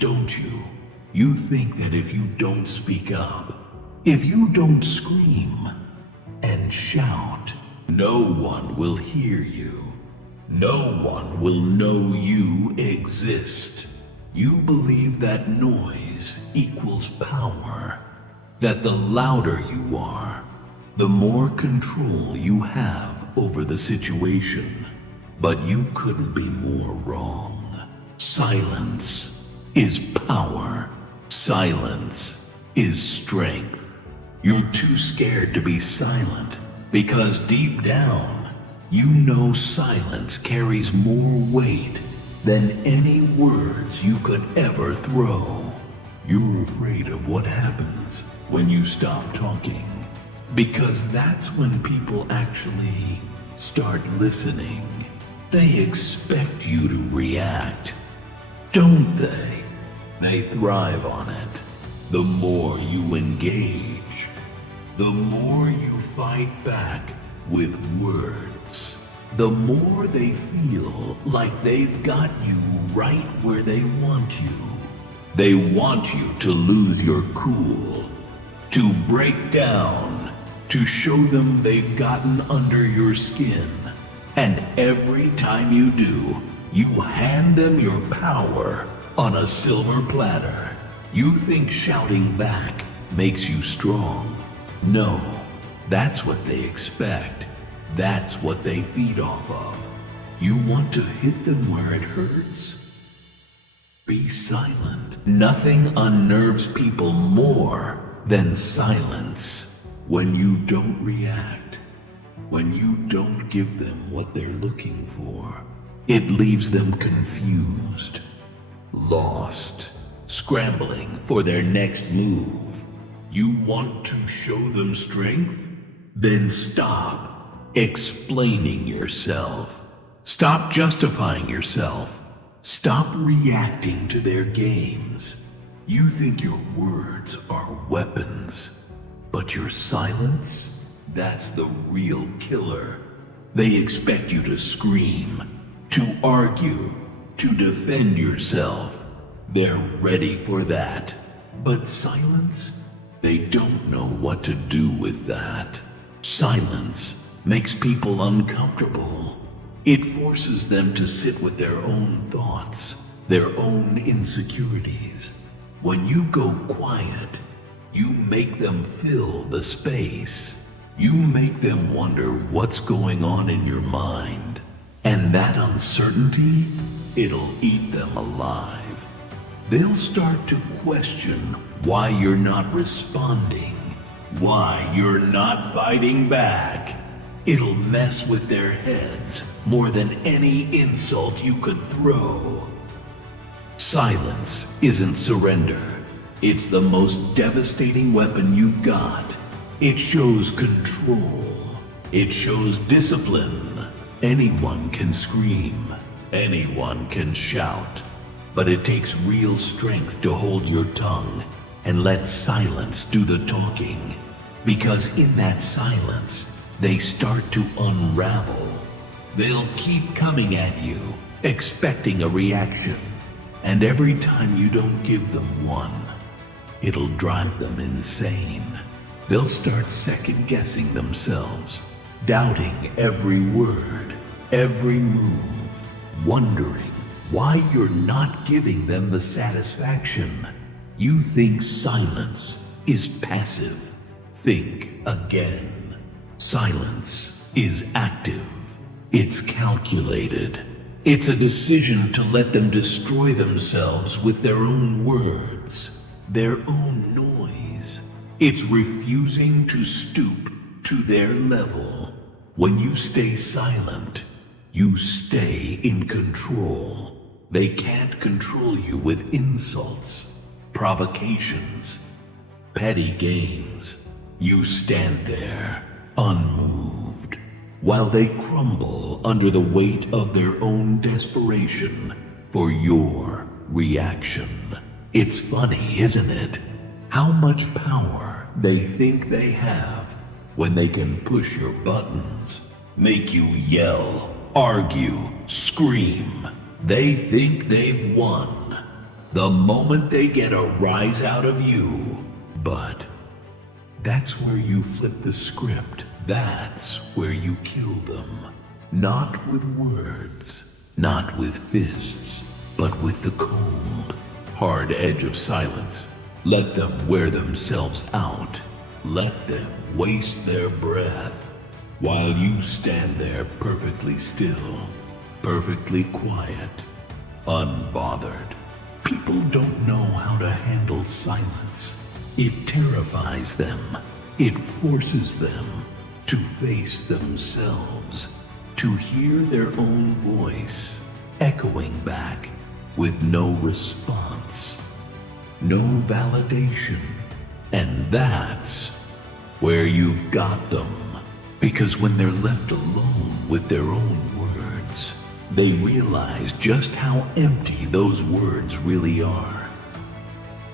don't you? You think that if you don't speak up, if you don't scream and shout, no one will hear you. No one will know you exist. You believe that noise equals power, that the louder you are, the more control you have over the situation. But you couldn't be more wrong. Silence is power. Silence is strength. You're too scared to be silent because deep down, you know silence carries more weight than any words you could ever throw. You're afraid of what happens when you stop talking, because that's when people actually start listening. They expect you to react, don't they? They thrive on it. The more you engage, the more you fight back with words, the more they feel like they've got you right where they want you. They want you to lose your cool, to break down, to show them they've gotten under your skin. And every time you do, you hand them your power on a silver platter. You think shouting back makes you strong. No, that's what they expect. That's what they feed off of. You want to hit them where it hurts? Be silent. Nothing unnerves people more than silence. When you don't react, when you don't give them what they're looking for, it leaves them confused, lost, scrambling for their next move. You want to show them strength? Then stop explaining yourself. Stop justifying yourself. Stop reacting to their games. You think your words are weapons, but your silence? That's the real killer. They expect you to scream, to argue, to defend yourself. They're ready for that. But silence? They don't know what to do with that. Silence makes people uncomfortable. It forces them to sit with their own thoughts, their own insecurities. When you go quiet, you make them fill the space. You make them wonder what's going on in your mind. And that uncertainty, it'll eat them alive. They'll start to question why you're not responding, why you're not fighting back. It'll mess with their heads more than any insult you could throw. Silence isn't surrender. It's the most devastating weapon you've got. It shows control. It shows discipline. Anyone can scream. Anyone can shout. But it takes real strength to hold your tongue and let silence do the talking. Because in that silence, they start to unravel. They'll keep coming at you, expecting a reaction. And every time you don't give them one, it'll drive them insane. They'll start second-guessing themselves, doubting every word, every move, wondering why you're not giving them the satisfaction. You think silence is passive. Think again. Silence is active. It's calculated. It's a decision to let them destroy themselves with their own words, their own noise. It's refusing to stoop to their level. When you stay silent, you stay in control. They can't control you with insults, provocations, petty games. You stand there, unmoved, while they crumble under the weight of their own desperation for your reaction. It's funny, isn't it? How much power they think they have when they can push your buttons, make you yell, argue, scream. They think they've won. the moment they get a rise out of you. But that's where you flip the script. That's where you kill them. Not with words, not with fists, but with the cold, hard edge of silence. Let them wear themselves out. Let them waste their breath, while you stand there perfectly still, perfectly quiet, unbothered. People don't know how to handle silence. It terrifies them. It forces them to face themselves, to hear their own voice echoing back with no response, no validation. And that's where you've got them. Because when they're left alone with their own words, they realize just how empty those words really are.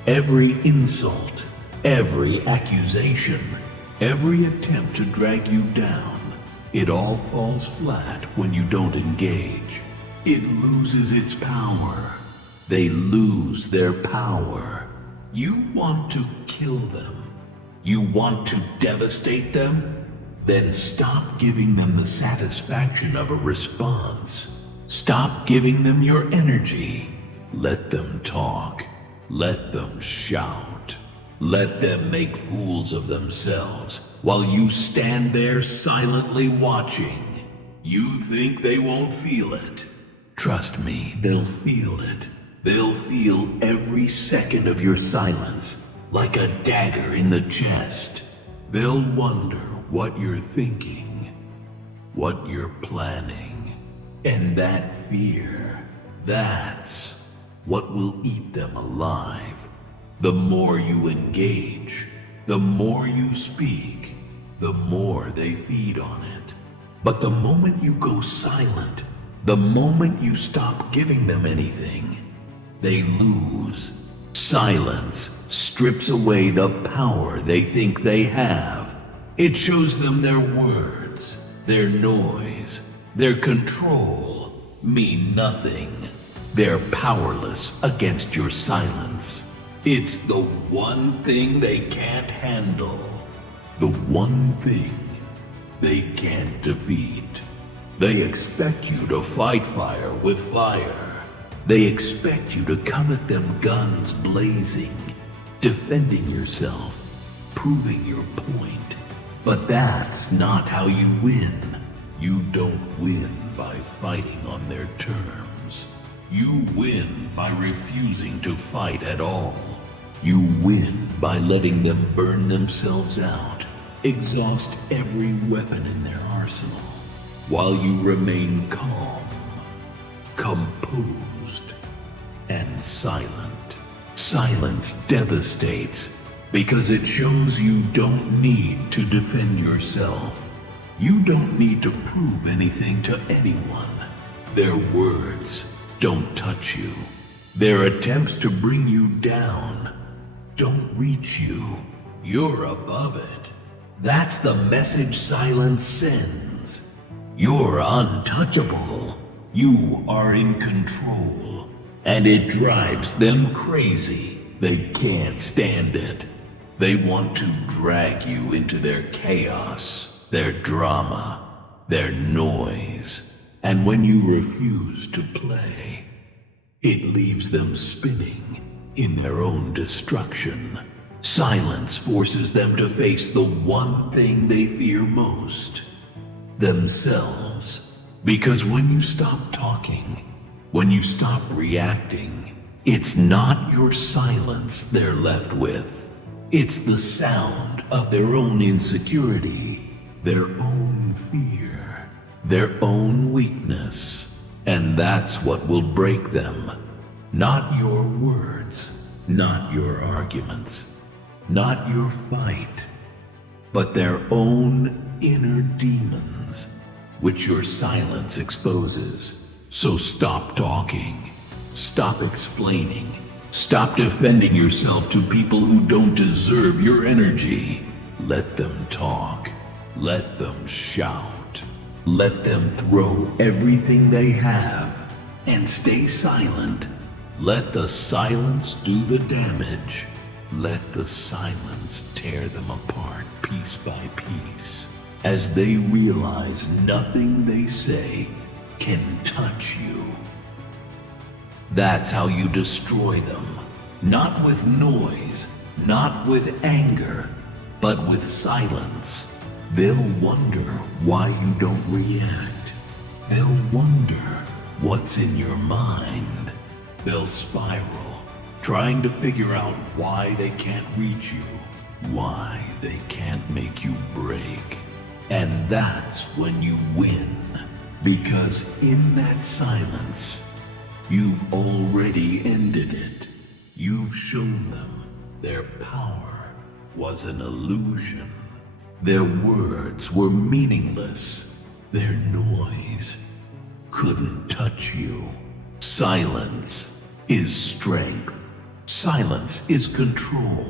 Every insult, every accusation, every attempt to drag you down, it all falls flat when you don't engage. It loses its power. They lose their power. You want to kill them. You want to devastate them? Then stop giving them the satisfaction of a response. Stop giving them your energy. Let them talk. Let them shout. Let them make fools of themselves while you stand there silently watching. You think they won't feel it? Trust me, they'll feel it. They'll feel every second of your silence like a dagger in the chest. They'll wonder what you're thinking, what you're planning. And that fear, that's what will eat them alive. The more you engage, the more you speak, the more they feed on it. But the moment you go silent, the moment you stop giving them anything, they lose. Silence strips away the power they think they have. It shows them their words, their noise, their control mean nothing. They're powerless against your silence. It's the one thing they can't handle. The one thing they can't defeat. They expect you to fight fire with fire. They expect you to come at them guns blazing, defending yourself, proving your point. But that's not how you win. You don't win by fighting on their terms. You win by refusing to fight at all. You win by letting them burn themselves out, exhaust every weapon in their arsenal, while you remain calm, composed, and silent. Silence devastates because it shows you don't need to defend yourself. You don't need to prove anything to anyone. Their words don't touch you. Their attempts to bring you down don't reach you. You're above it. That's the message silence sends. You're untouchable. You are in control. And it drives them crazy. They can't stand it. They want to drag you into their chaos, their drama, their noise. And when you refuse to play, it leaves them spinning in their own destruction. Silence forces them to face the one thing they fear most, themselves. Because when you stop talking, when you stop reacting, it's not your silence they're left with. It's the sound of their own insecurity, their own fear, their own weakness. And that's what will break them. Not your words, not your arguments, not your fight, but their own inner demons, which your silence exposes. So stop talking, stop explaining, stop defending yourself to people who don't deserve your energy. Let them talk, let them shout, let them throw everything they have, and stay silent. Let the silence do the damage. Let the silence tear them apart piece by piece, as they realize nothing they say can touch you. That's how you destroy them. Not with noise, not with anger, but with silence. They'll wonder why you don't react. They'll wonder what's in your mind. They'll spiral, trying to figure out why they can't reach you, why they can't make you break. And that's when you win, because in that silence, you've already ended it. You've shown them their power was an illusion. Their words were meaningless. Their noise couldn't touch you. Silence is strength. Silence is control.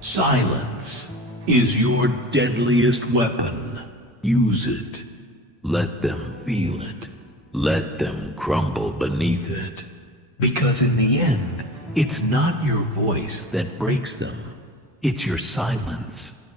Silence is your deadliest weapon. Use it. Let them feel it. Let them crumble beneath it. Because in the end, it's not your voice that breaks them. It's your silence.